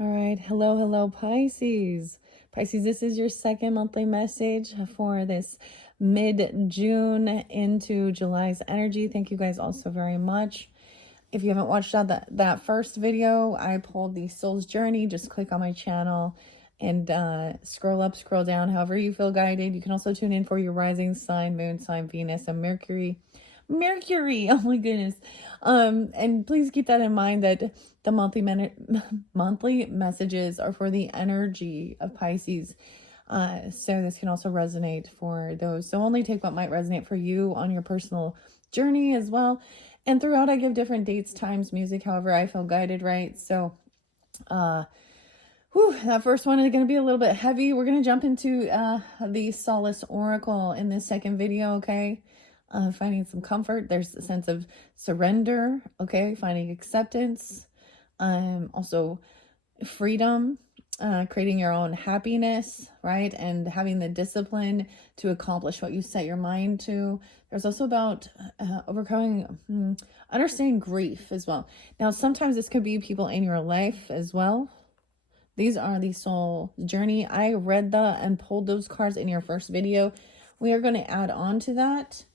All right. Hello, Pisces. Pisces, this is your second monthly message for this mid-June into July's energy. Thank you guys all so very much. If you haven't watched that first video, I pulled the Soul's Journey. Just click on my channel and scroll up, scroll down, however you feel guided. You can also tune in for your rising sign, moon sign, Venus, and Mercury. Oh my goodness. And please keep that in mind that the monthly messages are for the energy of Pisces. So this can also resonate for those. So only take what might resonate for you on your personal journey as well. And throughout, I give different dates, times, music, however I feel guided, right? So, that first one is going to be a little bit heavy. We're going to jump into the Solace Oracle in this second video, okay? Finding some comfort. There's a sense of surrender, okay? Finding acceptance. Also freedom, creating your own happiness, right? And having the discipline to accomplish what you set your mind to. There's also about overcoming, understanding grief as well. Now, sometimes this could be people in your life as well. These are the soul journey. I read and pulled those cards in your first video. We are going to add on to that.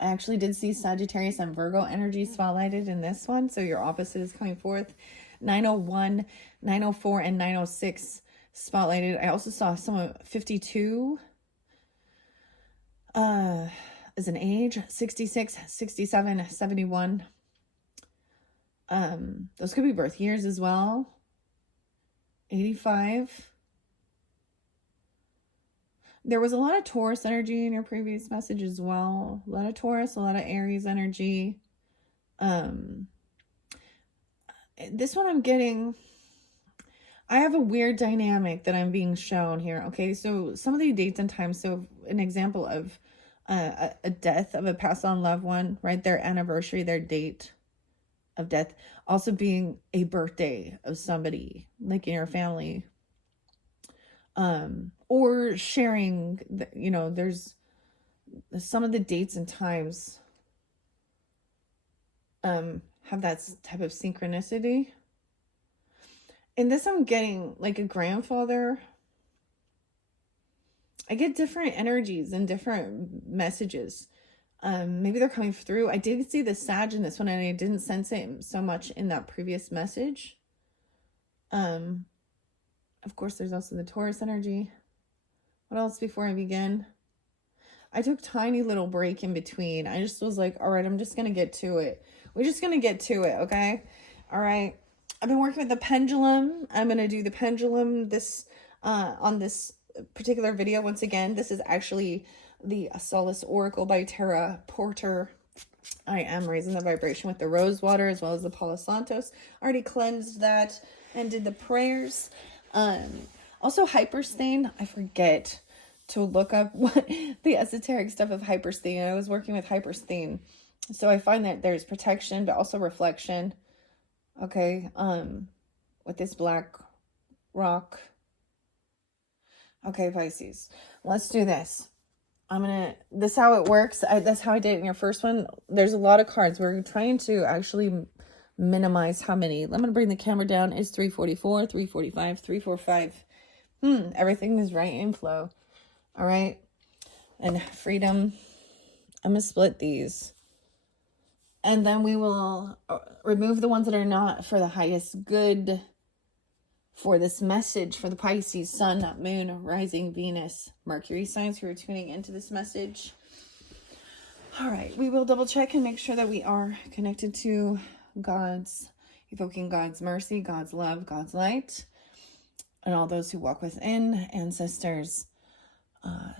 I actually did see Sagittarius and Virgo energy spotlighted in this one. So your opposite is coming forth. 901, 904, and 906 spotlighted. I also saw someone 52 as an age, 66, 67, 71. Those could be birth years as well. 85. There was a lot of Taurus energy in your previous message as well. A lot of Taurus, a lot of Aries energy. This one I'm getting, I have a weird dynamic that I'm being shown here. Okay, so some of the dates and times, so an example of a death of a passed on loved one, right? Their anniversary, their date of death, also being a birthday of somebody like in your family. Or sharing, there's some of the dates and times have that type of synchronicity. In this, I'm getting like a grandfather. I get different energies and different messages. Maybe they're coming through. I did see the Sag in this one, and I didn't sense it so much in that previous message. Of course, there's also the Taurus energy. What else before I begin? I took tiny little break in between. I just was like, all right, I'm just going to get to it. We're just going to get to it, okay? All right. I've been working with the pendulum. I'm going to do the pendulum on this particular video. Once again, this is actually the Solace Oracle by Tara Porter. I am raising the vibration with the rose water as well as the Palo Santos. Already cleansed that and did the prayers. Also hypersthene. I forget to look up what the esoteric stuff of hypersthene. I was working with hypersthene. So I find that there's protection, but also reflection. Okay. With this black rock. Okay, Pisces. Let's do this. This is how it works. That's how I did it in your first one. There's a lot of cards. We're trying to actually minimize how many. I'm going to bring the camera down. It's 344, 345, 345. Everything is right in flow. All right. And freedom. I'm going to split these. And then we will remove the ones that are not for the highest good for this message for the Pisces, Sun, Moon, Rising, Venus, Mercury signs who are tuning into this message. All right. We will double check and make sure that we are connected to evoking God's mercy, God's love, God's light, and all those who walk within, ancestors,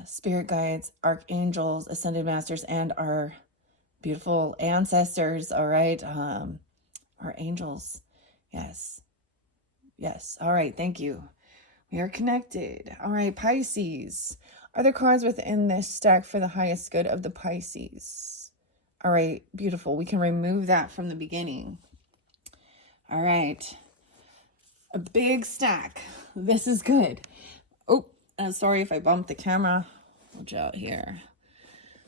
spirit guides, archangels, ascended masters, and our beautiful ancestors. All right. Our angels. Yes. All right. Thank you. We are connected. All right. Pisces. Are there cards within this stack for the highest good of the Pisces? All right. Beautiful. We can remove that from the beginning. All right. A big stack. This is good. Oh, sorry if I bumped the camera. Watch out here.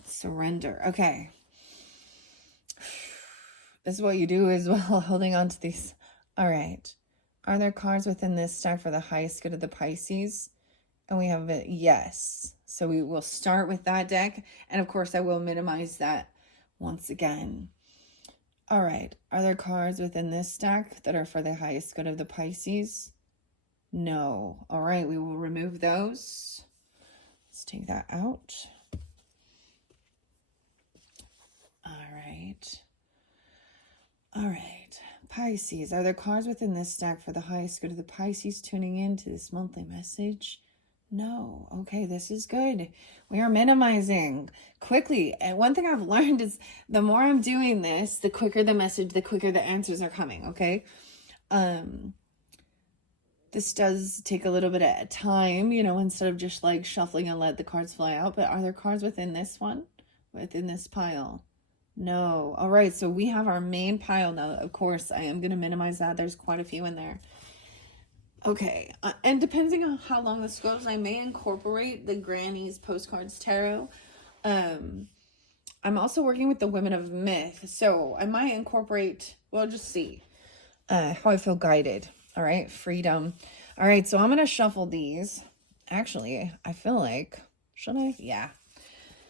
Surrender. Okay. This is what you do as well, holding on to these. All right. Are there cards within this stack for the highest good of the Pisces? And we have a yes. So we will start with that deck. And of course, I will minimize that once again. All right. Are there cards within this stack that are for the highest good of the Pisces? No. All right. We will remove those. Let's take that out. All right. All right. Pisces. Are there cards within this stack for the highest good of the Pisces tuning in to this monthly message? No. Okay, this is good. We are minimizing quickly. And one thing I've learned is the more I'm doing this, the quicker the message, the quicker the answers are coming, okay? This does take a little bit of time, you know, instead of just like shuffling and let the cards fly out. But are there cards within this one? Within this pile? No. All right, so we have our main pile now. Of course, I am going to minimize that. There's quite a few in there. Okay, and depending on how long this goes, I may incorporate the Granny's Postcards Tarot. I'm also working with the Women of Myth, so I might incorporate, well, just see how I feel guided. All right, freedom. All right, so I'm going to shuffle these. Actually, I feel like, should I? Yeah,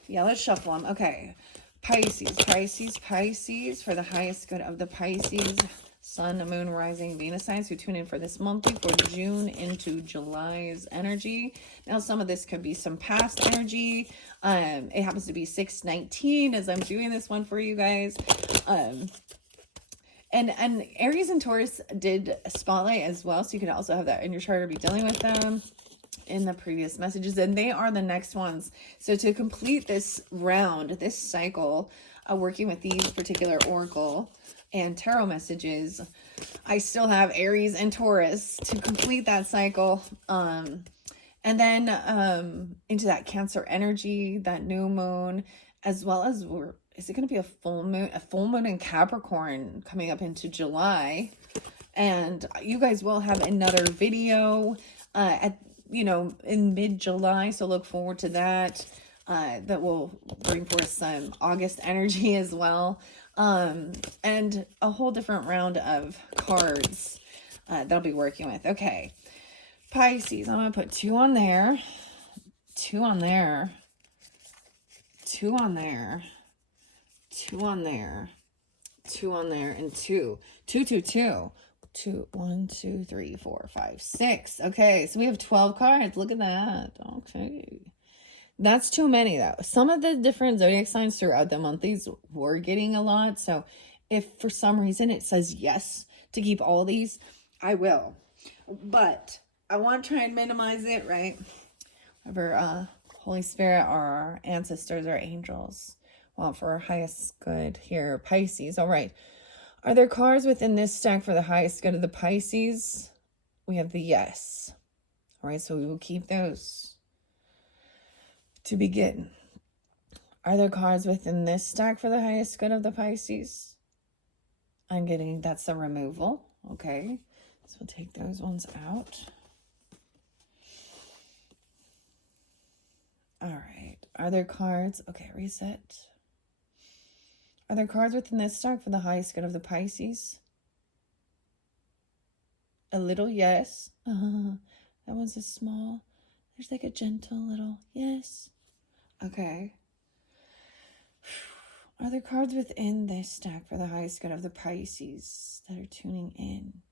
let's shuffle them. Okay, Pisces, Pisces, Pisces, for the highest good of the Pisces. Sun, Moon, Rising, Venus signs who tune in for this monthly for June into July's energy. Now, some of this could be some past energy. It happens to be 6/19 as I'm doing this one for you guys. And Aries and Taurus did spotlight as well, so you could also have that in your chart or be dealing with them in the previous messages, and they are the next ones. So to complete this round, this cycle, working with these particular oracle and tarot messages, I still have Aries and Taurus to complete that cycle. And then into that Cancer energy, that new moon, as well as is it going to be a full moon? A full moon in Capricorn coming up into July. And you guys will have another video in mid-July, so look forward to that. That will bring forth some August energy as well. And a whole different round of cards that I'll be working with. Okay, Pisces, I'm going to put 2 on there, 2 on there, 2 on there, 2 on there, 2 on there, and 2. 2, 2, 2. 2, 1, 2, 3, 4, 5, 6. Okay, so we have 12 cards. Look at that. Okay. That's too many, though. Some of the different zodiac signs throughout the monthlies were getting a lot. So if for some reason it says yes to keep all these, I will. But I want to try and minimize it, right? Whatever Holy Spirit or our ancestors or angels want for our highest good here. Pisces. All right. Are there cards within this stack for the highest good of the Pisces? We have the yes. All right, so we will keep those. To begin, are there cards within this stack for the highest good of the Pisces? I'm getting, that's a removal. Okay, so we'll take those ones out. All right, are there cards? Okay, reset. Are there cards within this stack for the highest good of the Pisces? A little yes. That one's a small. There's like a gentle little yes. Okay. Are there cards within this stack for the highest good of the Pisces that are tuning in?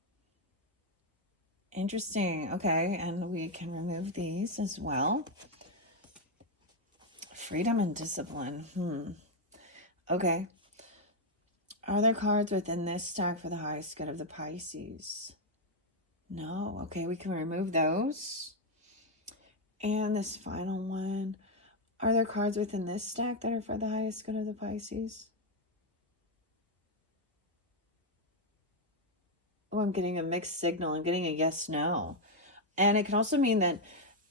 Interesting. Okay, and we can remove these as well. Freedom and discipline. Okay. Are there cards within this stack for the highest good of the Pisces? No. Okay, we can remove those. And this final one. Are there cards within this stack that are for the highest good of the Pisces? Oh, I'm getting a mixed signal. I'm getting a yes, no. And it can also mean that,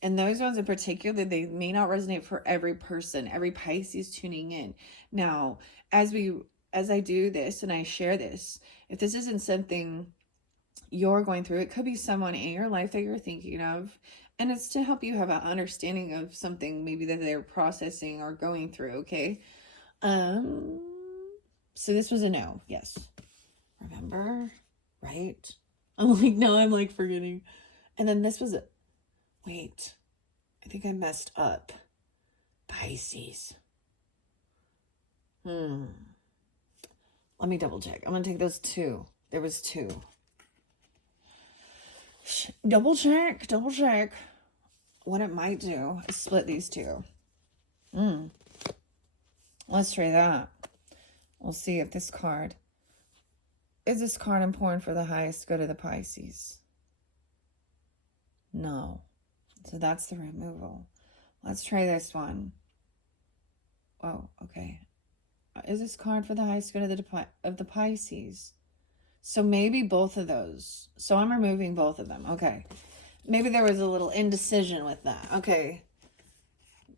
and those ones in particular, they may not resonate for every person, every Pisces tuning in. Now, as I do this and I share this, if this isn't something you're going through, it could be someone in your life that you're thinking of, and it's to help you have an understanding of something maybe that they're processing or going through. Okay, so this was a no. Yes, remember, right? I'm like, now I'm like forgetting. And then this was, wait, I think I messed up. Pisces. Let me double check. I'm going to take those two. There was two. Double check. What it might do is split these two. Let's try that. We'll see if this card, is this card important for the highest good of the Pisces? No. So that's the removal. Let's try this one. Oh, okay. Is this card for the highest good of the Pisces? So maybe both of those. So I'm removing both of them. Okay. Maybe there was a little indecision with that. Okay.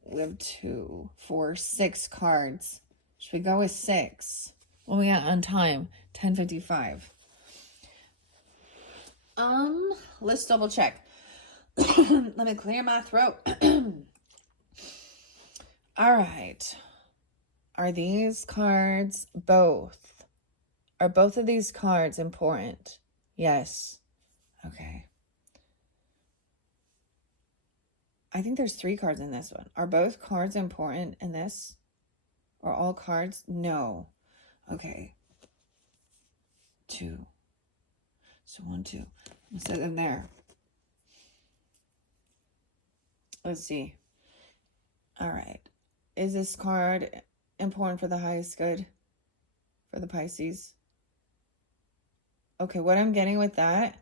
We have 2, 4, 6 cards. Should we go with 6? What we got on time? 10:55. Let's double check. Let me clear my throat. All right. Are these cards both? Are both of these cards important? Yes. Okay. I think there's 3 cards in this one. Are both cards important in this? Or all cards? No. Okay. 2. So 1, 2. I'll set them there. Let's see. All right. Is this card important for the highest good for the Pisces? Okay, what I'm getting with that,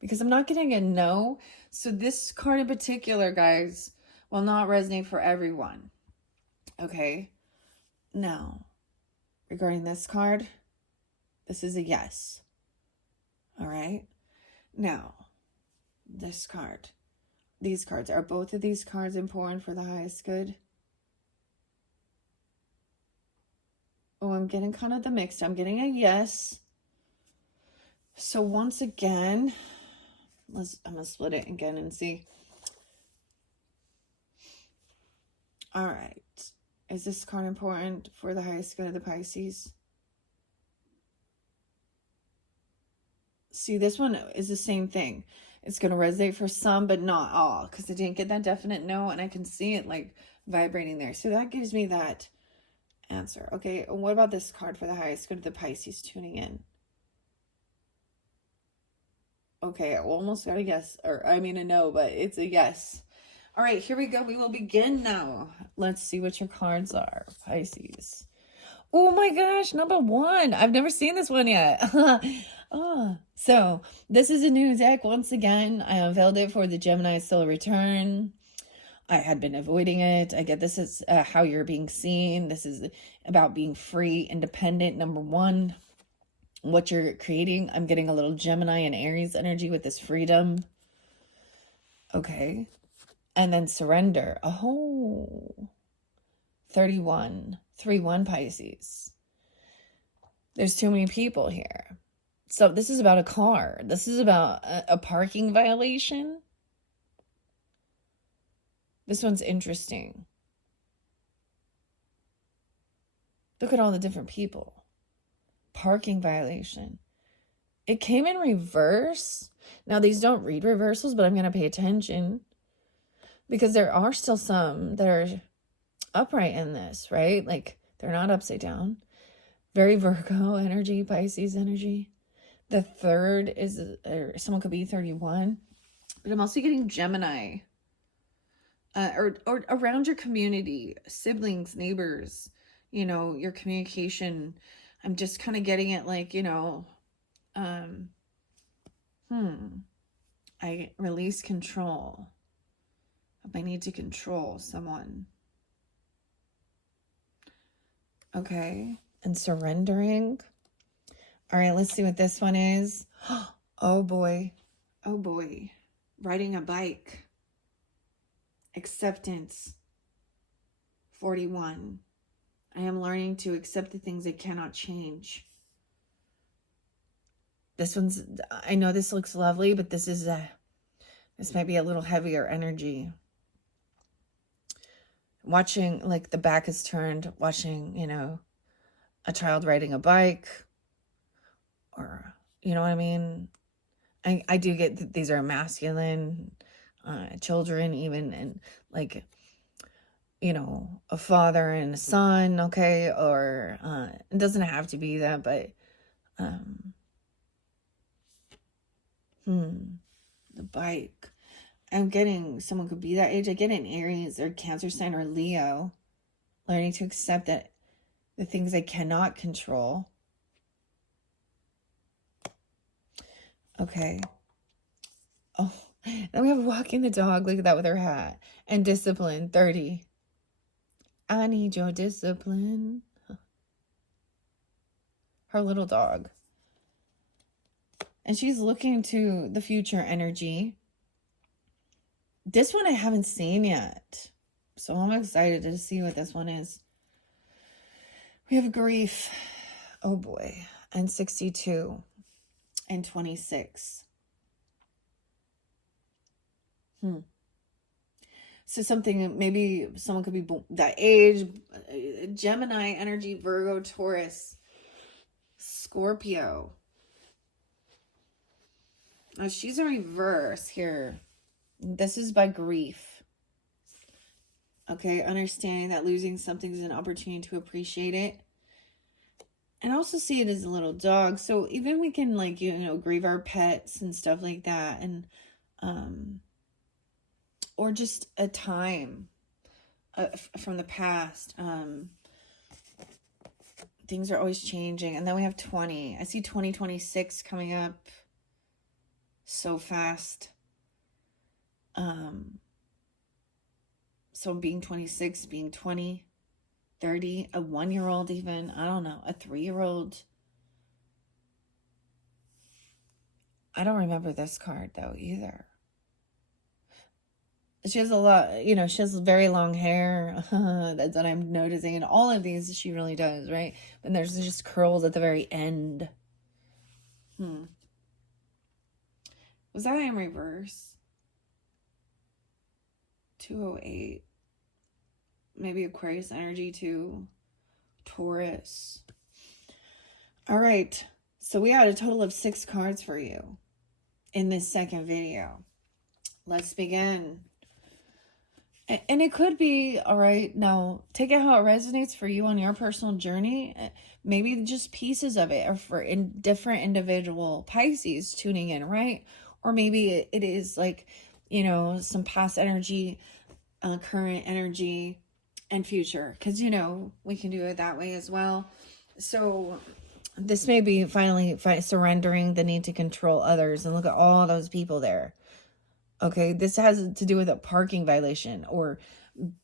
because I'm not getting a no. So this card in particular, guys, will not resonate for everyone. Okay. Now, regarding this card, this is a yes. All right. Now, this card, these cards, are both of these cards important for the highest good? Oh, I'm getting kind of the mixed. I'm getting a yes. So once again, I'm going to split it again and see. All right. Is this card important for the highest good of the Pisces? See, this one is the same thing. It's going to resonate for some, but not all, because I didn't get that definite no, and I can see it like vibrating there. So that gives me that answer. Okay, what about this card for the highest good of the Pisces tuning in? Okay, I almost got a yes, or I mean a no, but it's a yes. All right, here we go. We will begin now. Let's see what your cards are, Pisces. Oh my gosh, number 1. I've never seen this one yet. So this is a new deck. Once again, I unveiled it for the Gemini solar return. I had been avoiding it. I get this is how you're being seen. This is about being free, independent, number 1. What you're creating. I'm getting a little Gemini and Aries energy with this freedom. Okay. And then surrender. Oh, 31. 3-1 Pisces. There's too many people here. So this is about a car. This is about a parking violation. This one's interesting. Look at all the different people. Parking violation. It came in reverse. Now, these don't read reversals, but I'm going to pay attention. Because there are still some that are upright in this, right? Like, they're not upside down. Very Virgo energy, Pisces energy. The 3rd is, or someone could be 31. But I'm also getting Gemini. Or around your community, siblings, neighbors, you know, your communication. I'm just kind of getting it like, you know, I release control. I need to control someone. Okay. And surrendering. All right, let's see what this one is. Oh boy. Oh boy. Riding a bike. Acceptance. 41. I am learning to accept the things I cannot change. This one's, I know this looks lovely, but this might be a little heavier energy. Watching, like, the back is turned, watching, you know, a child riding a bike, or, you know what I mean? I do get that these are masculine children, even, and like, you know, a father and a son, okay? Or it doesn't have to be that, but the bike. I'm getting someone could be that age. I get an Aries or Cancer sign or Leo, learning to accept that the things I cannot control. Okay. Oh, then we have walking the dog. Look at that with her hat. And discipline, 30. I need your discipline. Her little dog. And she's looking to the future energy. This one I haven't seen yet. So I'm excited to see what this one is. We have grief. Oh boy. And 62. And 26. So something, maybe someone could be that age. Gemini energy, Virgo, Taurus, Scorpio. Oh, she's in reverse here. This is by grief. Okay, understanding that losing something is an opportunity to appreciate it. And I also see it as a little dog. So even we can, like, you know, grieve our pets and stuff like that. And, or just a time from the past. Things are always changing. And then we have 20. I see 2026 coming up so fast. So being 26, being 20, 30, a 1-year-old even, I don't know, a 3-year-old. I don't remember this card though either. She has a lot, you know, she has very long hair. That's what I'm noticing. And all of these, she really does, right? And there's just curls at the very end. Was that in reverse? 208. Maybe Aquarius energy too. Taurus. All right. So we had a total of 6 cards for you in this second video. Let's begin. And it could be, all right, now take it how it resonates for you on your personal journey. Maybe just pieces of it are for different individual Pisces tuning in, right? Or maybe it is like, you know, some past energy, current energy, and future. Because, you know, we can do it that way as well. So this may be finally surrendering the need to control others. And look at all those people there. Okay, this has to do with a parking violation or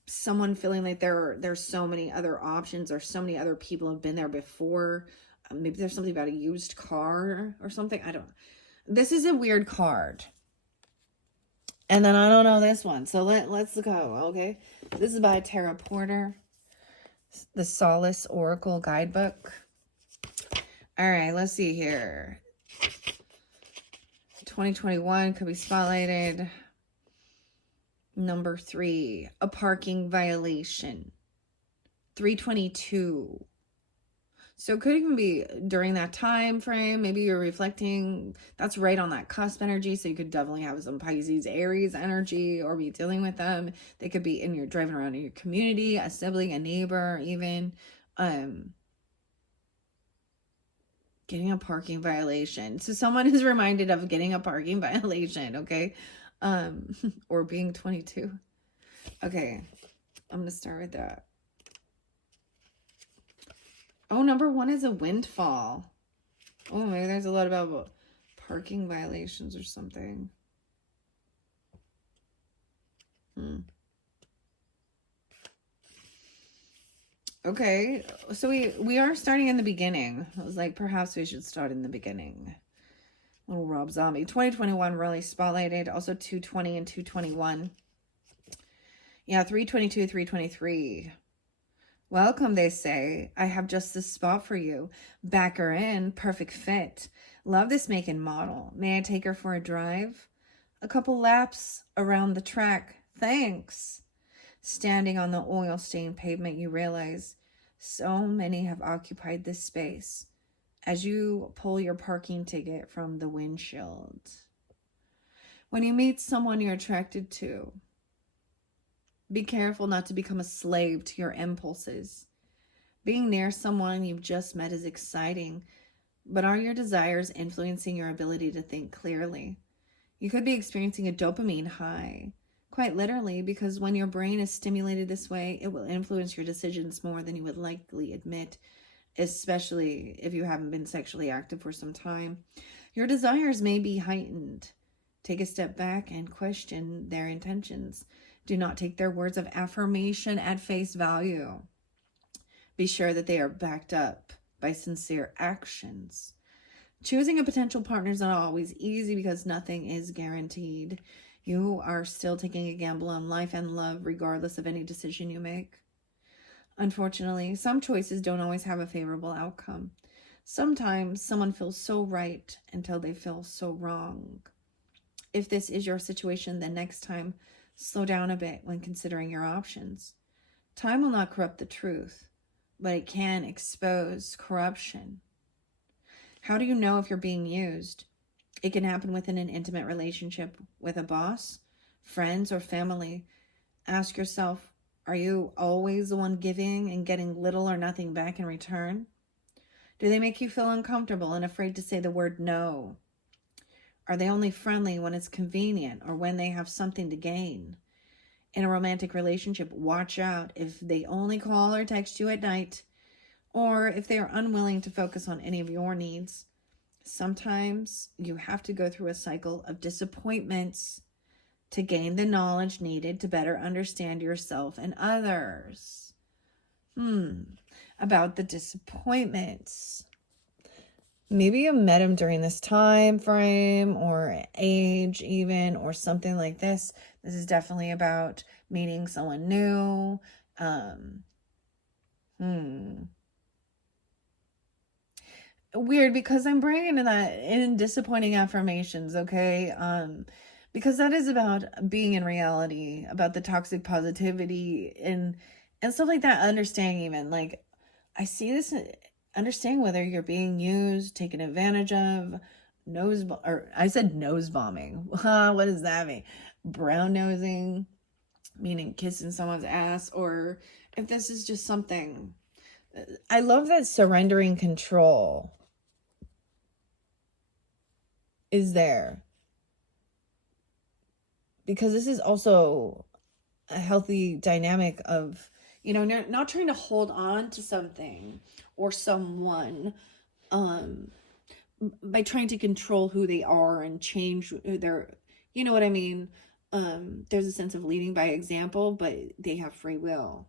someone feeling like there's so many other options or so many other people have been there before. Maybe there's something about a used car or something. I don't know. This is a weird card. And then I don't know this one. So let's go, okay? This is by Tara Porter. The Solace Oracle Guidebook. All right, let's see here. 2021 could be spotlighted. Number 3, a parking violation. 322. So it could even be during that time frame. Maybe you're reflecting. That's right on that cusp energy. So you could definitely have some Pisces, Aries energy or be dealing with them. They could be in your driving around in your community, a sibling, a neighbor, even. Getting a parking violation. So someone is reminded of getting a parking violation, okay? Or being 22. Okay, I'm gonna start with that. Oh, number 1 is a windfall. Oh, maybe there's a lot about parking violations or something. Okay, so we are starting in the beginning. I was like, perhaps we should start in the beginning. Little Rob Zombie. 2021 really spotlighted. Also 220 and 221. Yeah, 322, 323. Welcome, they say. I have just this spot for you. Back her in. Perfect fit. Love this make and model. May I take her for a drive? A couple laps around the track. Thanks. Standing on the oil-stained pavement, you realize so many have occupied this space as you pull your parking ticket from the windshield. When you meet someone you're attracted to, be careful not to become a slave to your impulses. Being near someone you've just met is exciting, but are your desires influencing your ability to think clearly? You could be experiencing a dopamine high, quite literally, because when your brain is stimulated this way, it will influence your decisions more than you would likely admit, especially if you haven't been sexually active for some time. Your desires may be heightened. Take a step back and question their intentions. Do not take their words of affirmation at face value. Be sure that they are backed up by sincere actions. Choosing a potential partner is not always easy because nothing is guaranteed. You are still taking a gamble on life and love regardless of any decision you make. Unfortunately, some choices don't always have a favorable outcome. Sometimes someone feels so right until they feel so wrong. If this is your situation, then next time, slow down a bit when considering your options. Time will not corrupt the truth, but it can expose corruption. How do you know if you're being used? It can happen within an intimate relationship with a boss, friends, or family. Ask yourself, are you always the one giving and getting little or nothing back in return? Do they make you feel uncomfortable and afraid to say the word no? Are they only friendly when it's convenient or when they have something to gain? In a romantic relationship, watch out if they only call or text you at night, or if they are unwilling to focus on any of your needs. Sometimes you have to go through a cycle of disappointments to gain the knowledge needed to better understand yourself and others. About the disappointments. Maybe you met him during this time frame or age even, or something like this. This is definitely about meeting someone new. Weird, because I'm bringing that in disappointing affirmations, okay? Because that is about being in reality, about the toxic positivity and stuff like that. Understanding, even like I see this, understanding whether you're being used, taken advantage of, nose bombing. What does that mean? Brown nosing, meaning kissing someone's ass, or if this is just something. I love that surrendering control is there, because this is also a healthy dynamic of, not trying to hold on to something or someone by trying to control who they are and change their, you know what I mean? There's a sense of leading by example, but they have free will.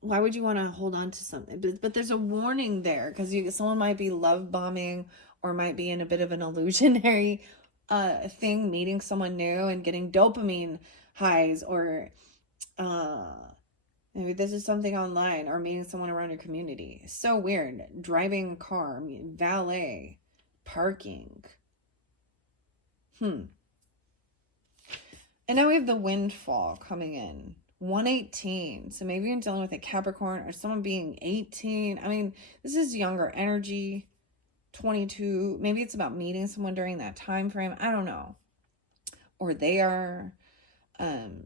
Why would you want to hold on to something? But there's a warning there, because someone might be love bombing or might be in a bit of an illusionary thing, meeting someone new and getting dopamine highs, or maybe this is something online, or meeting someone around your community. So weird. Driving a car, valet, parking. And now we have the windfall coming in. 118. So maybe you're dealing with a Capricorn or someone being 18. I mean, this is younger energy. 22. Maybe it's about meeting someone during that time frame. I don't know. Or they are.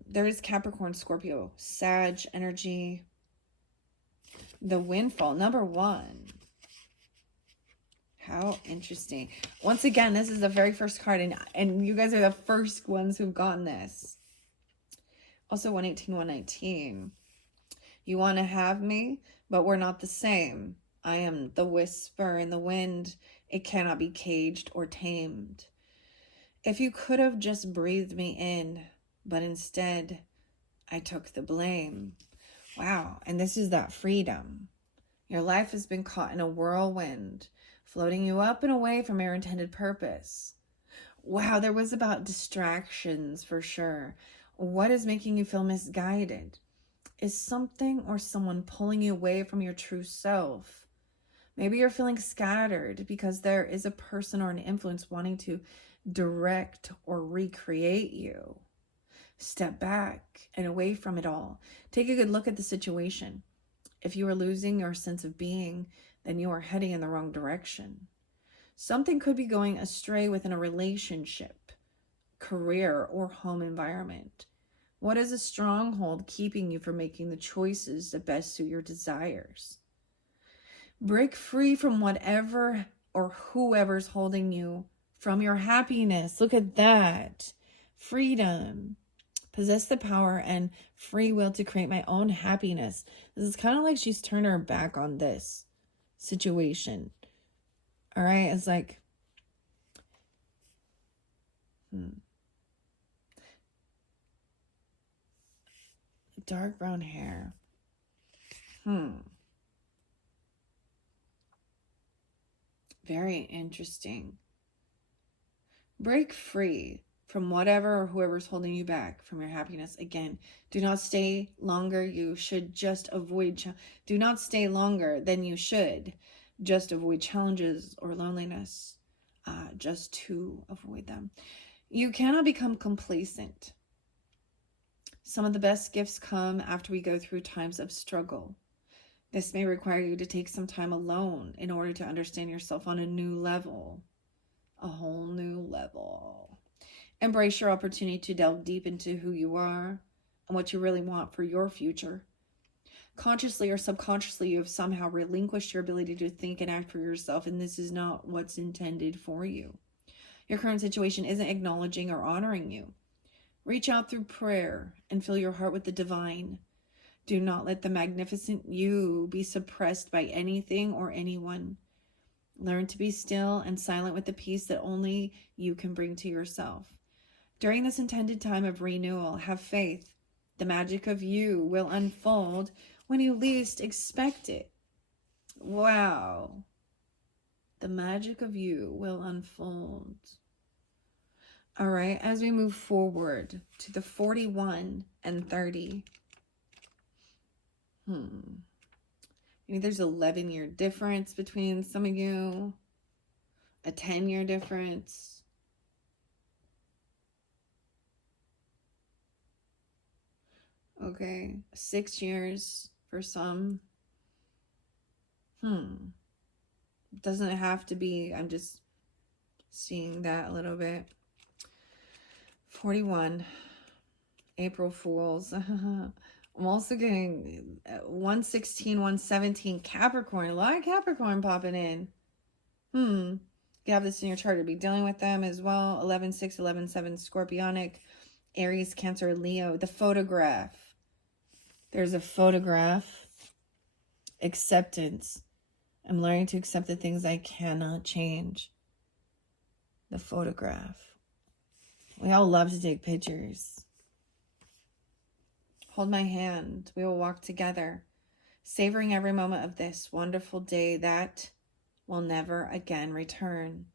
There is Capricorn, Scorpio, Sag energy. The windfall, number 1. How interesting. Once again, this is the very first card, and you guys are the first ones who've gotten this. Also 118, 119. You want to have me, but we're not the same. I am the whisper in the wind. It cannot be caged or tamed. If you could have just breathed me in, but instead I took the blame. Wow. And this is that freedom. Your life has been caught in a whirlwind, floating you up and away from your intended purpose. Wow, there was about distractions for sure. What is making you feel misguided? Is something or someone pulling you away from your true self? Maybe you're feeling scattered because there is a person or an influence wanting to direct or recreate you. Step back and away from it all. Take a good look at the situation. If you are losing your sense of being, then you are heading in the wrong direction. Something could be going astray within a relationship. career, or home environment? What is a stronghold keeping you from making the choices that best suit your desires? Break free from whatever or whoever's holding you from your happiness. Look at that. Freedom. Possess the power and free will to create my own happiness. This is kind of like she's turned her back on this situation. All right. It's like, dark brown hair. Very interesting. Break free from whatever or whoever's holding you back from your happiness. Again, do not stay longer. You should just avoid. Do not stay longer than you should. Just avoid challenges or loneliness. Just to avoid them. You cannot become complacent. Some of the best gifts come after we go through times of struggle. This may require you to take some time alone in order to understand yourself on a new level. A whole new level. Embrace your opportunity to delve deep into who you are and what you really want for your future. Consciously or subconsciously, you have somehow relinquished your ability to think and act for yourself, and this is not what's intended for you. Your current situation isn't acknowledging or honoring you. Reach out through prayer and fill your heart with the divine. Do not let the magnificent you be suppressed by anything or anyone. Learn to be still and silent with the peace that only you can bring to yourself. During this intended time of renewal, have faith. The magic of you will unfold when you least expect it. Wow. The magic of you will unfold. All right, as we move forward to the 41 and 30. Maybe there's an 11-year difference between some of you. A 10-year difference. Okay, 6 years for some. Doesn't have to be. I'm just seeing that a little bit. 41. April Fools. I'm also getting 116, 117 Capricorn. A lot of Capricorn popping in. You have this in your chart to be dealing with them as well. 11-6, 11-7 Scorpionic. Aries, Cancer, Leo. The photograph. There's a photograph. Acceptance. I'm learning to accept the things I cannot change. The photograph. We all love to take pictures. Hold my hand. We will walk together, savoring every moment of this wonderful day that will never again return.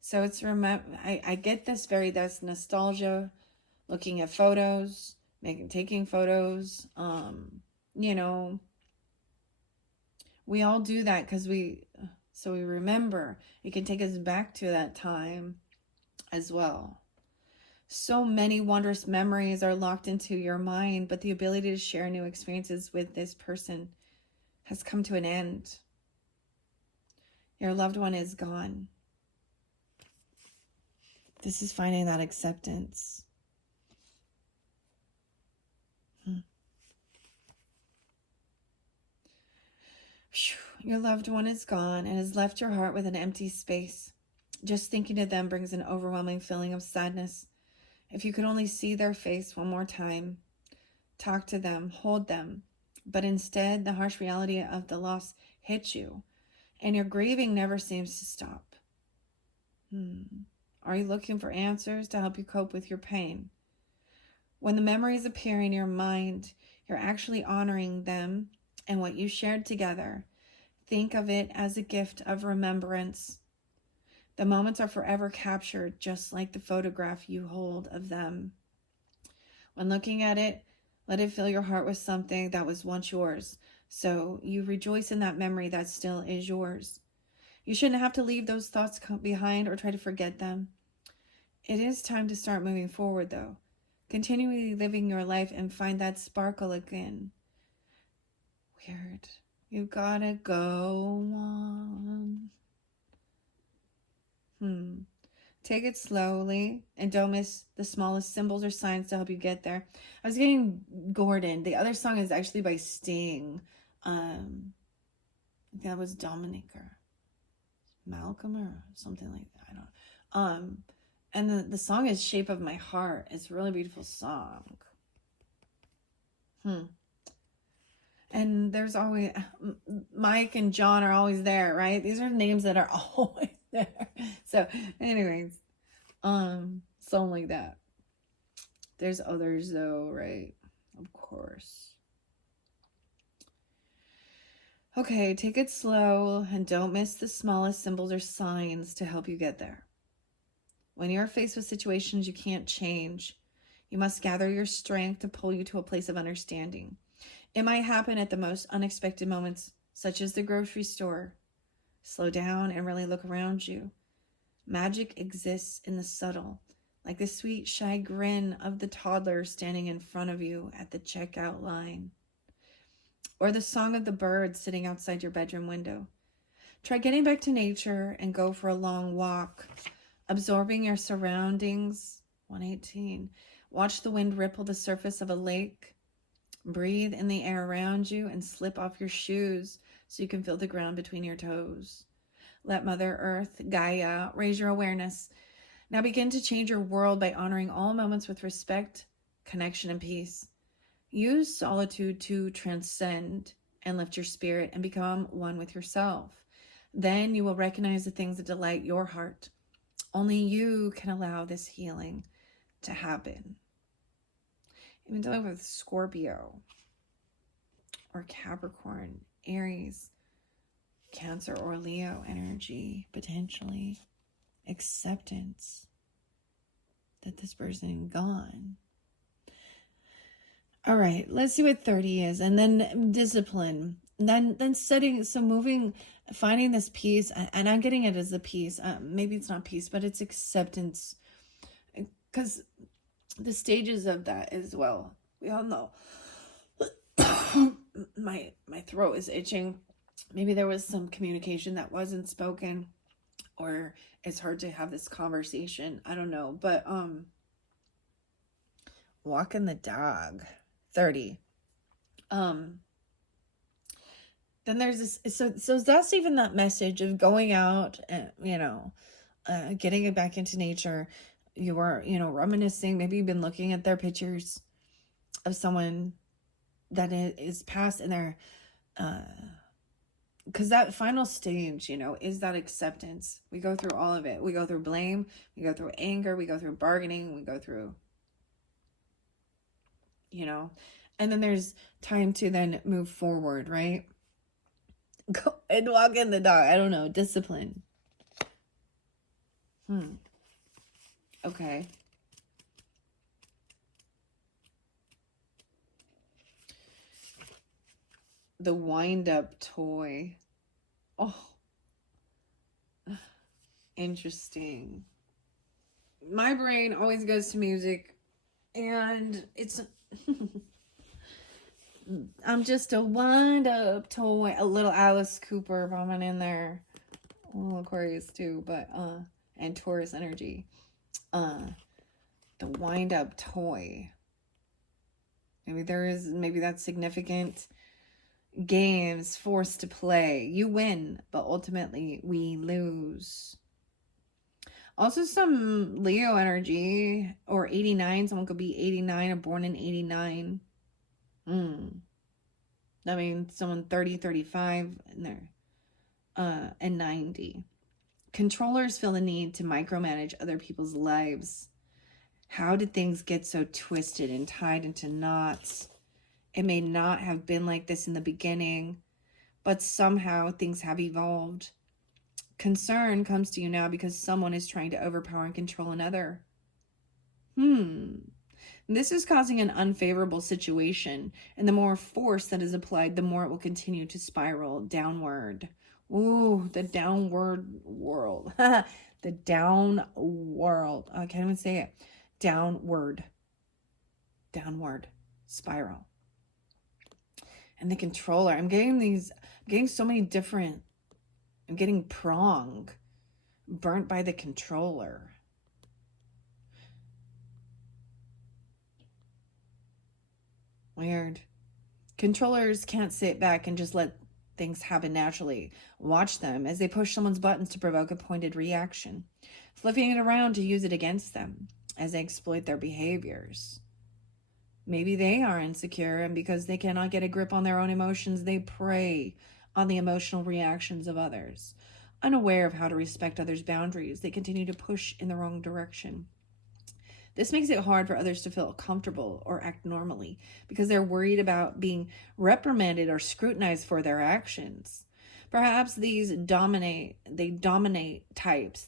So it's I get this that's nostalgia, looking at photos, taking photos. We all do that because we remember. It can take us back to that time as well. So many wondrous memories are locked into your mind, but the ability to share new experiences with this person has come to an end. Your loved one is gone. This is finding that acceptance. Your loved one is gone and has left your heart with an empty space. Just thinking of them brings an overwhelming feeling of sadness. If you could only see their face one more time, talk to them, hold them, but instead the harsh reality of the loss hits you, and your grieving never seems to stop. Are you looking for answers to help you cope with your pain? When the memories appear in your mind, you're actually honoring them and what you shared together. Think of it as a gift of remembrance. The moments are forever captured, just like the photograph you hold of them. When looking at it, let it fill your heart with something that was once yours, so you rejoice in that memory that still is yours. You shouldn't have to leave those thoughts behind or try to forget them. It is time to start moving forward, though. Continually living your life and find that sparkle again. Weird. You gotta go on. Take it slowly and don't miss the smallest symbols or signs to help you get there. I was getting Gordon. The other song is actually by Sting. I think that was Dominic or Malcolm or something like that. I don't know. And the song is Shape of My Heart. It's a really beautiful song. And there's always Mike and John are always there, right? These are names that are always there. So anyways, something like that. There's others though, right? Of course. Okay, take it slow and don't miss the smallest symbols or signs to help you get there. When you're faced with situations you can't change, you must gather your strength to pull you to a place of understanding. It might happen at the most unexpected moments, such as the grocery store. Slow down and really look around you. Magic exists in the subtle, like the sweet, shy grin of the toddler standing in front of you at the checkout line, or the song of the birds sitting outside your bedroom window. Try getting back to nature and go for a long walk, absorbing your surroundings. 118. Watch the wind ripple the surface of a lake. Breathe in the air around you and slip off your shoes so you can feel the ground between your toes. Let Mother Earth, Gaia, raise your awareness. Now begin to change your world by honoring all moments with respect, connection, and peace. Use solitude to transcend and lift your spirit and become one with yourself. Then you will recognize the things that delight your heart. Only you can allow this healing to happen. Even dealing with Scorpio or Capricorn, Aries, Cancer or Leo energy, potentially. Acceptance that this person gone. All right, let's see what 30 is. And then discipline. Then setting, so moving, finding this peace. And I'm getting it as a peace. Maybe it's not peace, but it's acceptance. Because the stages of that as well. We all know. My throat is itching. Maybe there was some communication that wasn't spoken, or it's hard to have this conversation. I don't know. But walking the dog. 30. Then there's this, so that's even that message of going out and, getting it back into nature. You are, reminiscing. Maybe you've been looking at their pictures of someone that is past, and they're, because that final stage, is that acceptance. We go through all of it. We go through blame. We go through anger. We go through bargaining. We go through, and then there's time to then move forward, right? Go and walk in the dog. I don't know. Discipline. Okay. The wind-up toy. Oh. Interesting. My brain always goes to music, and it's... I'm just a wind-up toy. A little Alice Cooper bombing in there. A little Aquarius too, but and Taurus energy. The wind-up toy. Maybe that's significant. Games forced to play. You win, but ultimately we lose. Also some Leo energy, or 89. Someone could be 89 or born in 89. I mean, someone 30, 35 in there. And 90. Controllers feel the need to micromanage other people's lives. How did things get so twisted and tied into knots? It may not have been like this in the beginning, but somehow things have evolved. Concern comes to you now because someone is trying to overpower and control another. This is causing an unfavorable situation, and the more force that is applied, the more it will continue to spiral downward. Ooh, the downward world. The down world. I can't even say it. Downward spiral. And the controller. I'm getting so many different. I'm getting burnt by the controller. Weird. Controllers can't sit back and just let things happen naturally. Watch them as they push someone's buttons to provoke a pointed reaction, flipping it around to use it against them as they exploit their behaviors. Maybe they are insecure, and because they cannot get a grip on their own emotions, they prey on the emotional reactions of others. Unaware of how to respect others' boundaries, they continue to push in the wrong direction. This makes it hard for others to feel comfortable or act normally because they're worried about being reprimanded or scrutinized for their actions. Perhaps these dominant types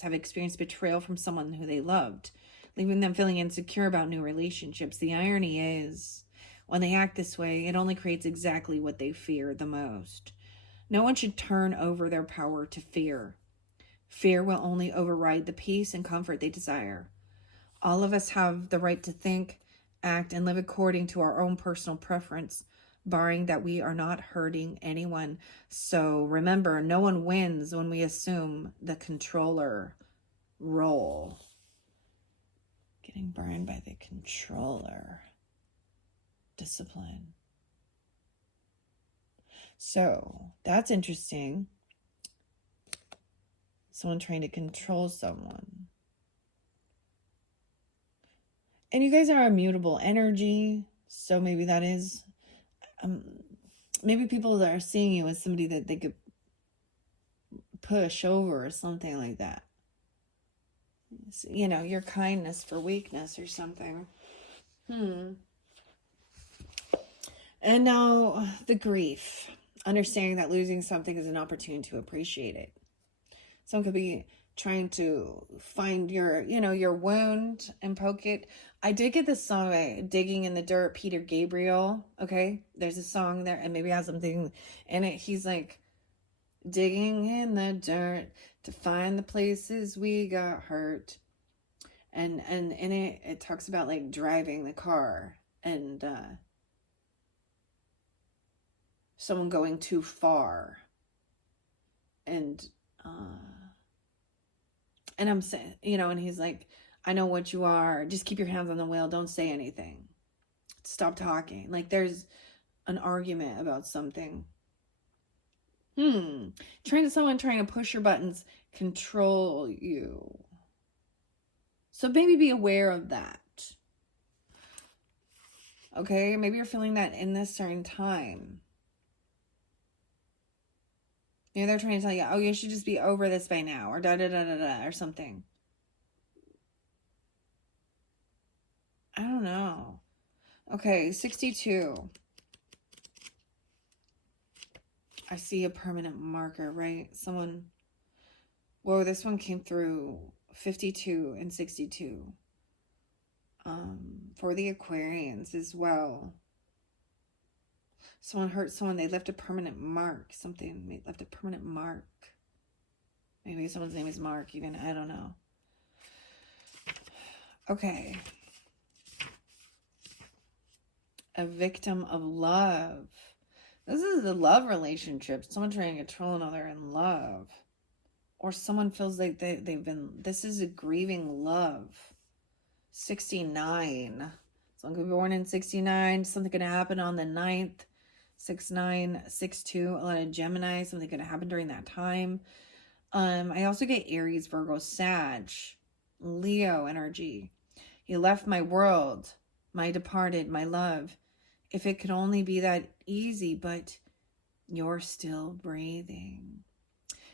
have experienced betrayal from someone who they loved, leaving them feeling insecure about new relationships. The irony is, when they act this way, it only creates exactly what they fear the most. No one should turn over their power to fear. Fear will only override the peace and comfort they desire. All of us have the right to think, act, and live according to our own personal preference, barring that we are not hurting anyone. So remember, no one wins when we assume the controller role. Getting burned by the controller. Discipline. So that's interesting. Someone trying to control someone. And you guys are immutable energy. So maybe that is, maybe people that are seeing you as somebody that they could push over or something like that. You know, your kindness for weakness or something. And now the grief. Understanding that losing something is an opportunity to appreciate it. Someone could be trying to find your wound and poke it. I did get this song, Digging in the Dirt, Peter Gabriel. Okay, there's a song there, and maybe it has something in it. He's like, digging in the dirt to find the places we got hurt. And in it talks about like driving the car and someone going too far. And I'm saying, and he's like, I know what you are. Just keep your hands on the wheel. Don't say anything. Stop talking. Like there's an argument about something. Someone trying to push your buttons, control you. So maybe be aware of that. Okay? Maybe you're feeling that in this certain time. Maybe they're trying to tell you, oh, you should just be over this by now, or da-da-da-da-da, or something. I don't know. Okay, 62. I see a permanent marker, right? Whoa, this one came through 52 and 62. For the Aquarians as well. Someone hurt someone, they left a permanent mark. Something left a permanent mark. Maybe someone's name is Mark, even. I don't know. Okay. A victim of love. This is a love relationship. Someone trying to control another in love. Or someone feels like this is a grieving love. 69. Someone could be born in 69. Something could happen on the 9th. 6962. A lot of Gemini. Something could happen during that time. I also get Aries, Virgo, Sag, Leo energy. You left my world, my departed, my love. If it could only be that easy, but you're still breathing.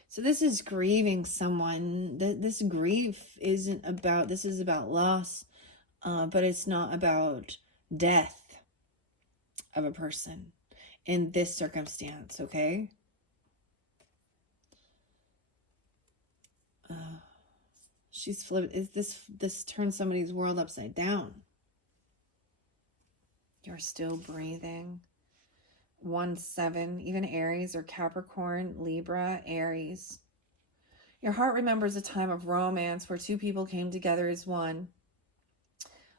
So this is grieving someone. This grief isn't about, this is about loss, but it's not about death of a person in this circumstance, okay? She's flipped. This turns somebody's world upside down. You're still breathing. 1-7, even Aries or Capricorn, Libra, Aries. Your heart remembers a time of romance where two people came together as one.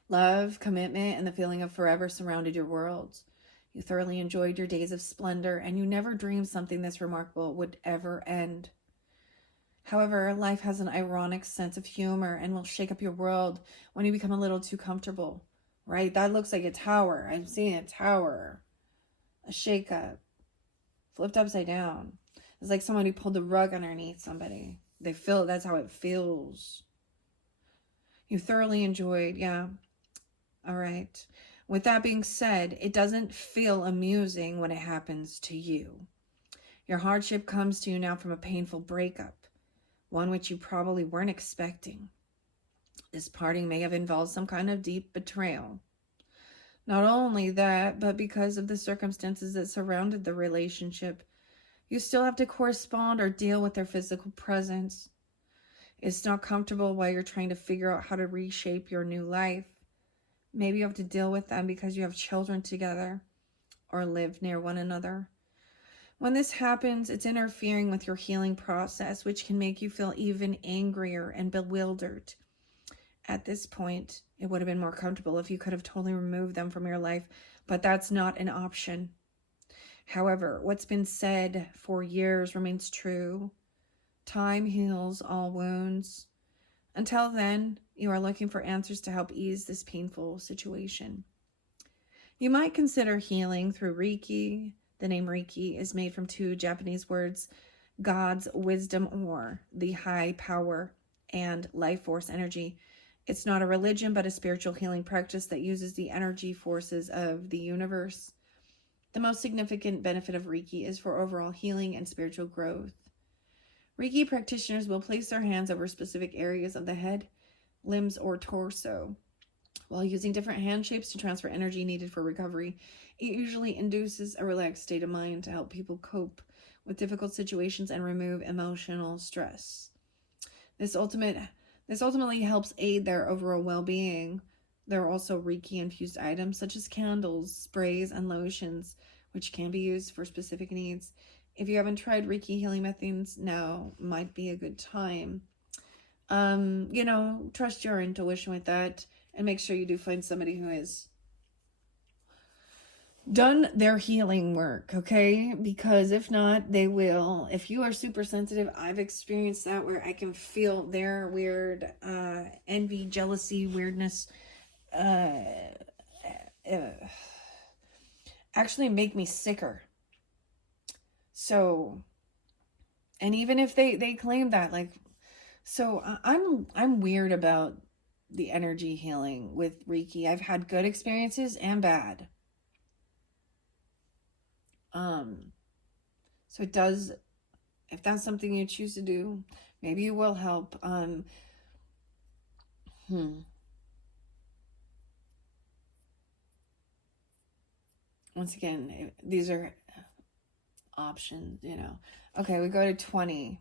Love, commitment, and the feeling of forever surrounded your worlds. You thoroughly enjoyed your days of splendor, and you never dreamed something this remarkable would ever end. However, life has an ironic sense of humor and will shake up your world when you become a little too comfortable right? That looks like a tower. I'm seeing a tower, a shakeup, flipped upside down. It's like somebody pulled the rug underneath somebody. They feel, that's how it feels. You thoroughly enjoyed, yeah. All right. With that being said, it doesn't feel amusing when it happens to you. Your hardship comes to you now from a painful breakup, one which you probably weren't expecting. This parting may have involved some kind of deep betrayal. Not only that, but because of the circumstances that surrounded the relationship, you still have to correspond or deal with their physical presence. It's not comfortable while you're trying to figure out how to reshape your new life. Maybe you have to deal with them because you have children together or live near one another. When this happens, it's interfering with your healing process, which can make you feel even angrier and bewildered. At this point, it would have been more comfortable if you could have totally removed them from your life, but that's not an option. However, what's been said for years remains true. Time heals all wounds. Until then, you are looking for answers to help ease this painful situation. You might consider healing through Reiki. The name Reiki is made from two Japanese words, God's wisdom or the high power and life force energy. It's not a religion, but a spiritual healing practice that uses the energy forces of the universe. The most significant benefit of Reiki is for overall healing and spiritual growth. Reiki practitioners will place their hands over specific areas of the head, limbs, or torso, while using different hand shapes to transfer energy needed for recovery. It usually induces a relaxed state of mind to help people cope with difficult situations and remove emotional stress. This ultimately helps aid their overall well-being. There are also Reiki-infused items such as candles, sprays, and lotions, which can be used for specific needs. If you haven't tried Reiki healing methods, now might be a good time. Trust your intuition with that, and make sure you do find somebody who has done their healing work, okay? Because if not, they will. If you are super sensitive, I've experienced that where I can feel their weird envy, jealousy, weirdness actually make me sicker. So, and even if they claim that, like, so I'm weird about the energy healing with Reiki. I've had good experiences and bad. So it does, if that's something you choose to do, maybe it will help. Once again, these are options, Okay, we go to 20.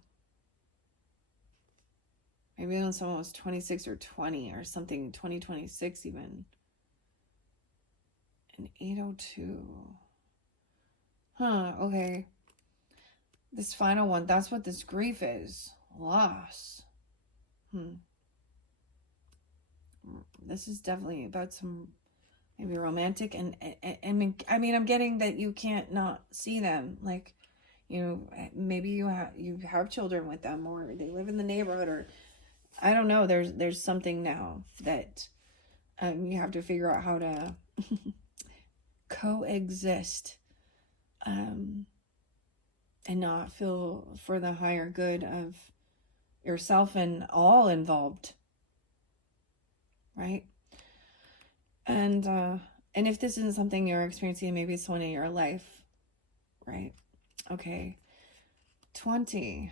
Maybe when someone was 26 or 20 or something, 2026 even. And 802. Okay. This final one, that's what this grief is. Loss. This is definitely about some maybe romantic and I mean I'm getting that you can't not see them, like maybe you have children with them, or they live in the neighborhood, or I don't know, there's something now that you have to figure out how to coexist and not feel for the higher good of yourself and all involved, right? And if this isn't something you're experiencing, maybe it's someone in your life, right? Okay. 20.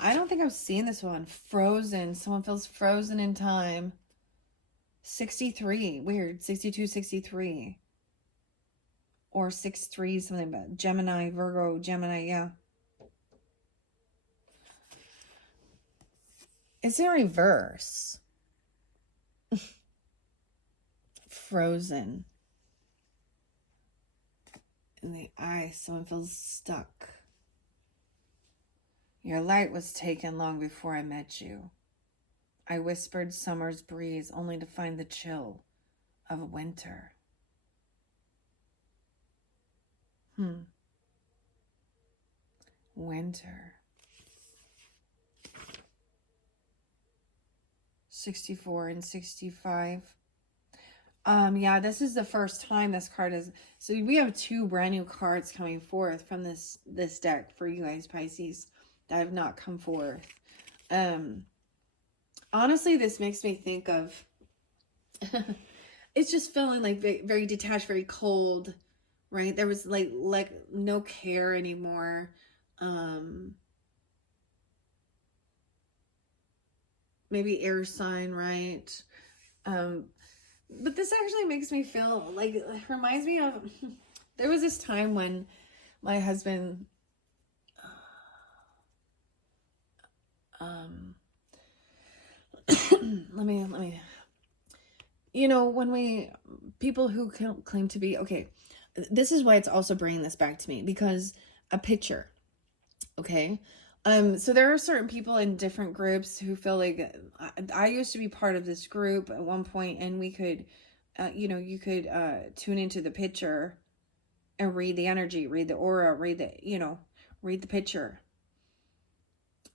I don't think I've seen this one. Frozen. Someone feels frozen in time. 63. Weird. 62, 63. Or 6-3, something about Gemini, Virgo, Gemini, yeah. It's in reverse. Frozen. In the ice, someone feels stuck. Your light was taken long before I met you. I whispered summer's breeze only to find the chill of winter. Winter. 64 and 65. Yeah, this is the first time this card is, so we have 2 brand new cards coming forth from this deck for you guys, Pisces, that have not come forth. Honestly, this makes me think of it's just feeling like very detached, very cold, right? There was like no care anymore. Maybe air sign, right? But this actually makes me feel like, it reminds me of, there was this time when my husband, let me, you know, when people who claim to be, okay, this is why it's also bringing this back to me, because a picture, okay? So there are certain people in different groups who feel like, I used to be part of this group at one point, and we could, you know, you could tune into the picture and read the energy, read the aura, read the, you know, read the picture.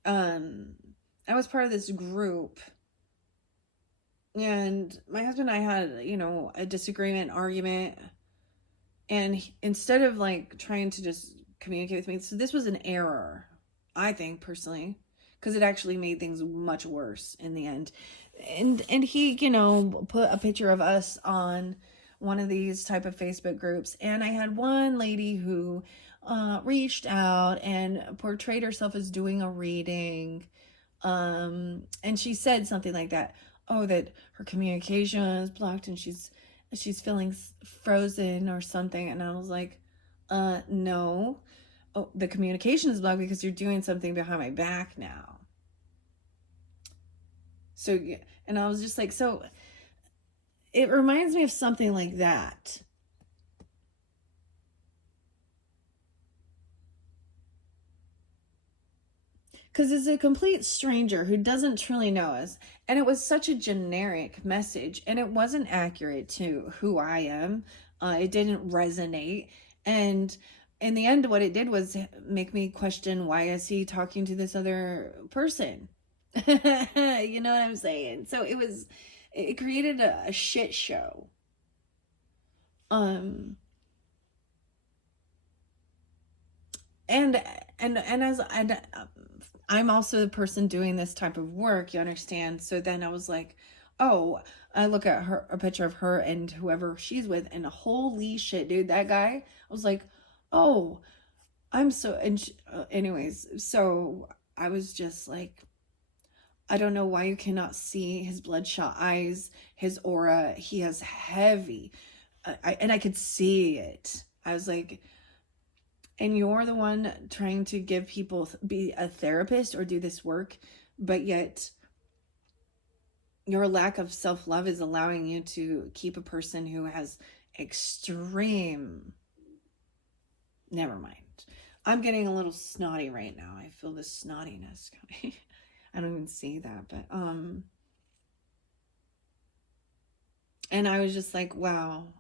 I was part of this group, and my husband and I had, you know, a disagreement, argument, and instead of like trying to just communicate with me, so this was an error, I think, personally, because it actually made things much worse in the end. And he, you know, put a picture of us on one of these type of Facebook groups, and I had one lady who reached out and portrayed herself as doing a reading, and she said something like that, oh, that her communication is blocked and she's feeling frozen or something, and I was like, no. Oh, the communication is blocked because you're doing something behind my back now. So, and I was just like, so it reminds me of something like that. Because it's a complete stranger who doesn't truly know us. And it was such a generic message, and it wasn't accurate to who I am. It didn't resonate. And in the end, what it did was make me question, why is he talking to this other person? You know what I'm saying? So it created a shit show. And as I'm also the person doing this type of work, you understand? So then I was like, oh, I look at a picture of her and whoever she's with, and holy shit, dude, that guy. I was like, oh, I'm so, and anyways, so I was just like, I don't know why you cannot see his bloodshot eyes, his aura. He has heavy, and I could see it. I was like, and you're the one trying to give people, be a therapist or do this work, but yet your lack of self-love is allowing you to keep a person who has extreme, never mind. I'm getting a little snotty right now. I feel the snottiness coming. I don't even see that, but and I was just like, wow,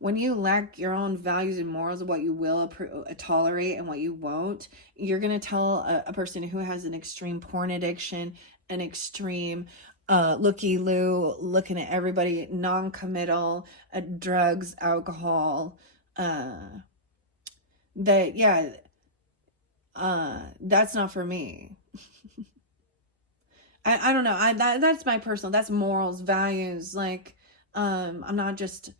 when you lack your own values and morals of what you will tolerate and what you won't, you're going to tell a person who has an extreme porn addiction, an extreme looky-loo, looking at everybody, non-committal, drugs, alcohol, that, yeah, that's not for me. I don't know. That's my personal, that's morals, values. Like, I'm not just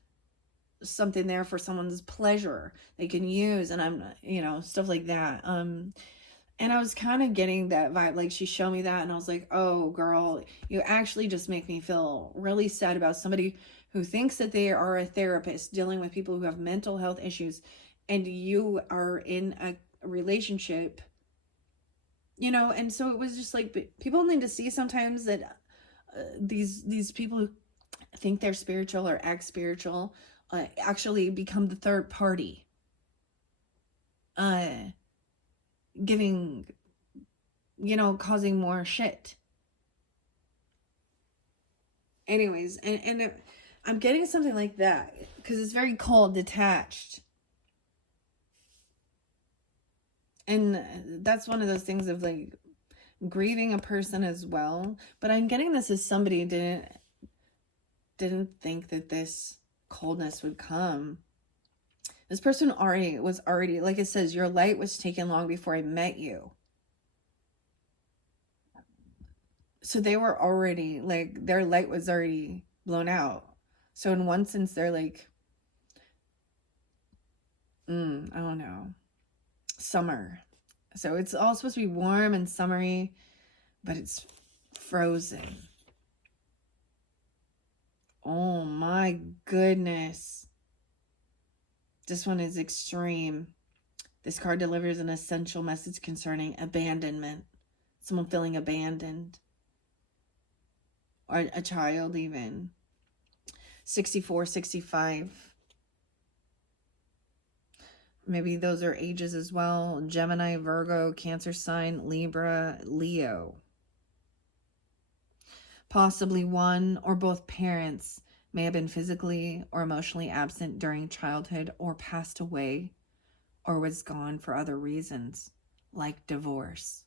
something there for someone's pleasure they can use, and I'm, you know, stuff like that. And I was kind of getting that vibe, like she showed me that, and I was like, oh girl, you actually just make me feel really sad about somebody who thinks that they are a therapist dealing with people who have mental health issues, and you are in a relationship, you know. And so it was just like, people need to see sometimes that these people who think they're spiritual or act spiritual actually become the third party, giving, you know, causing more shit. Anyways, and I'm getting something like that because it's very cold, detached. And that's one of those things of like, grieving a person as well. But I'm getting this as somebody didn't think that this coldness would come. This person was already, like it says, your light was taken long before I met you. So they were already, like, their light was already blown out. So in one sense, they're like, I don't know, summer. So it's all supposed to be warm and summery, but it's frozen. Oh my goodness. This one is extreme. This card delivers an essential message concerning abandonment. Someone feeling abandoned. Or a child even. 64, 65. Maybe those are ages as well. Gemini, Virgo, Cancer sign, Libra, Leo. Possibly one or both parents may have been physically or emotionally absent during childhood or passed away or was gone for other reasons, like divorce.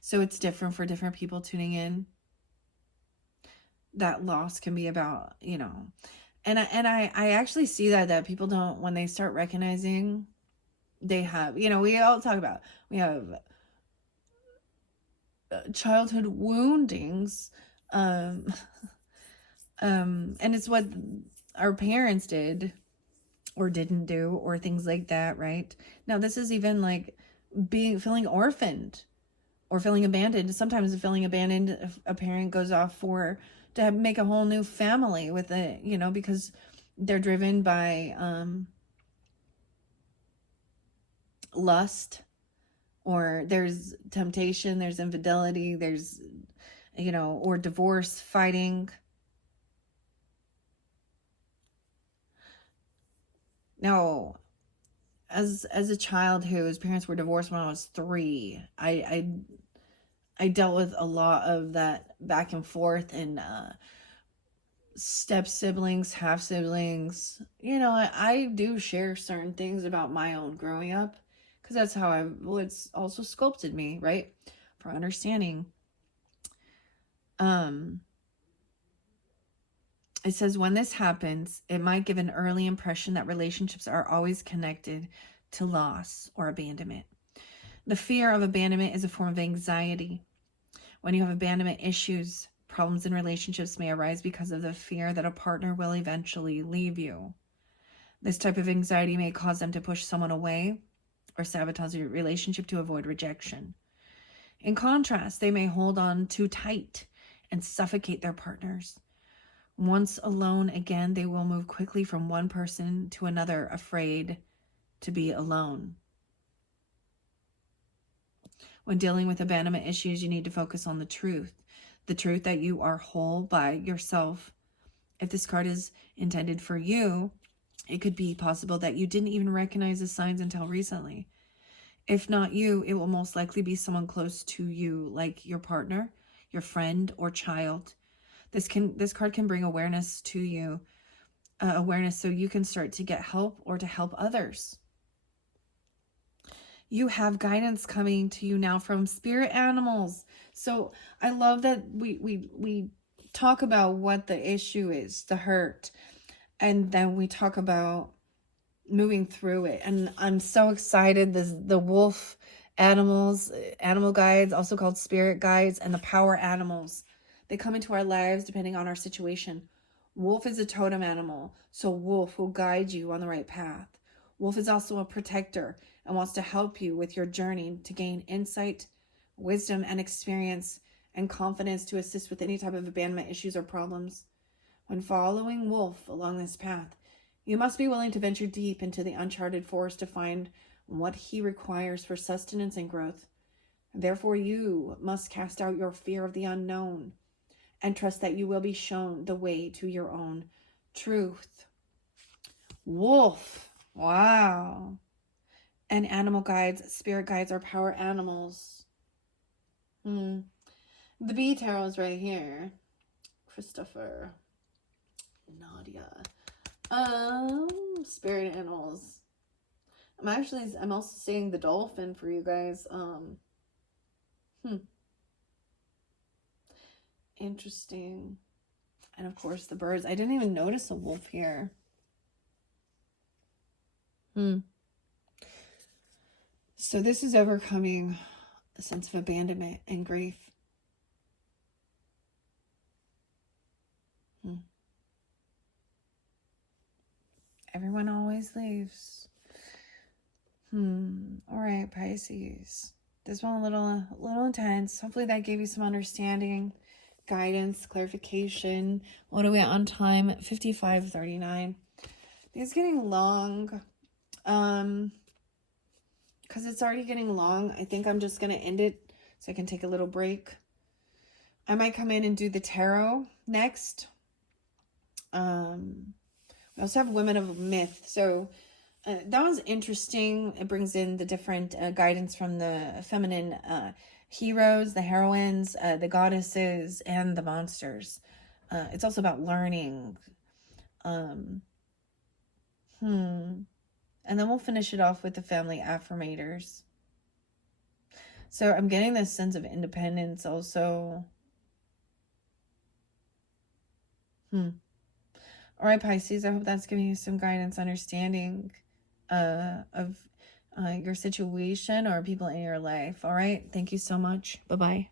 So it's different for different people tuning in. That loss can be about, you know, and I actually see that people don't, when they start recognizing they have, you know, we all talk about, we have childhood woundings, and it's what our parents did or didn't do or things like that, right? Now this is even like feeling orphaned or feeling abandoned. Sometimes feeling abandoned, if a parent goes off to make a whole new family with it, you know, because they're driven by lust, or there's temptation, there's infidelity, there's, you know, or divorce, fighting. Now, as a child whose parents were divorced when I was 3, I dealt with a lot of that back and forth, and step siblings, half siblings. You know, I do share certain things about my own growing up, because that's how it's also sculpted me, right? For understanding. It says, when this happens, it might give an early impression that relationships are always connected to loss or abandonment. The fear of abandonment is a form of anxiety. When you have abandonment issues, problems in relationships may arise because of the fear that a partner will eventually leave you. This type of anxiety may cause them to push someone away or sabotage your relationship to avoid rejection. In contrast, they may hold on too tight and suffocate their partners. Once alone again, they will move quickly from one person to another, afraid to be alone. When dealing with abandonment issues, you need to focus on the truth that you are whole by yourself. If this card is intended for you, it could be possible that you didn't even recognize the signs until recently. If not you, it will most likely be someone close to you, like your partner, your friend, or child. This card can bring awareness to you, awareness so you can start to get help or to help others. You have guidance coming to you now from spirit animals. So I love that we talk about what the issue is, the hurt, and then we talk about moving through it. And I'm so excited. The wolf animals, animal guides, also called spirit guides, and the power animals. They come into our lives depending on our situation. Wolf is a totem animal, so wolf will guide you on the right path. Wolf is also a protector and wants to help you with your journey to gain insight, wisdom, and experience, and confidence to assist with any type of abandonment issues or problems. When following wolf along this path, you must be willing to venture deep into the uncharted forest to find what he requires for sustenance and growth. Therefore, you must cast out your fear of the unknown and trust that you will be shown the way to your own truth. Wolf. Wow. And animal guides, spirit guides, are power animals. The bee tarot is right here. Christopher. Nadia. Spirit animals. I'm also seeing the dolphin for you guys. Interesting. And of course the birds. I didn't even notice a wolf here. So this is overcoming a sense of abandonment and grief. Everyone always leaves. All right, Pisces. This one a little intense. Hopefully that gave you some understanding, guidance, clarification. What are we at on time? 55:39. It's getting long. Because it's already getting long, I think I'm just gonna end it so I can take a little break. I might come in and do the tarot next. We also have Women of Myth. So that was interesting. It brings in the different guidance from the feminine heroes, the heroines, the goddesses, and the monsters. It's also about learning. And then we'll finish it off with the family affirmators. So I'm getting this sense of independence also. All right, Pisces, I hope that's giving you some guidance, understanding of your situation or people in your life. All right, thank you so much. Bye-bye.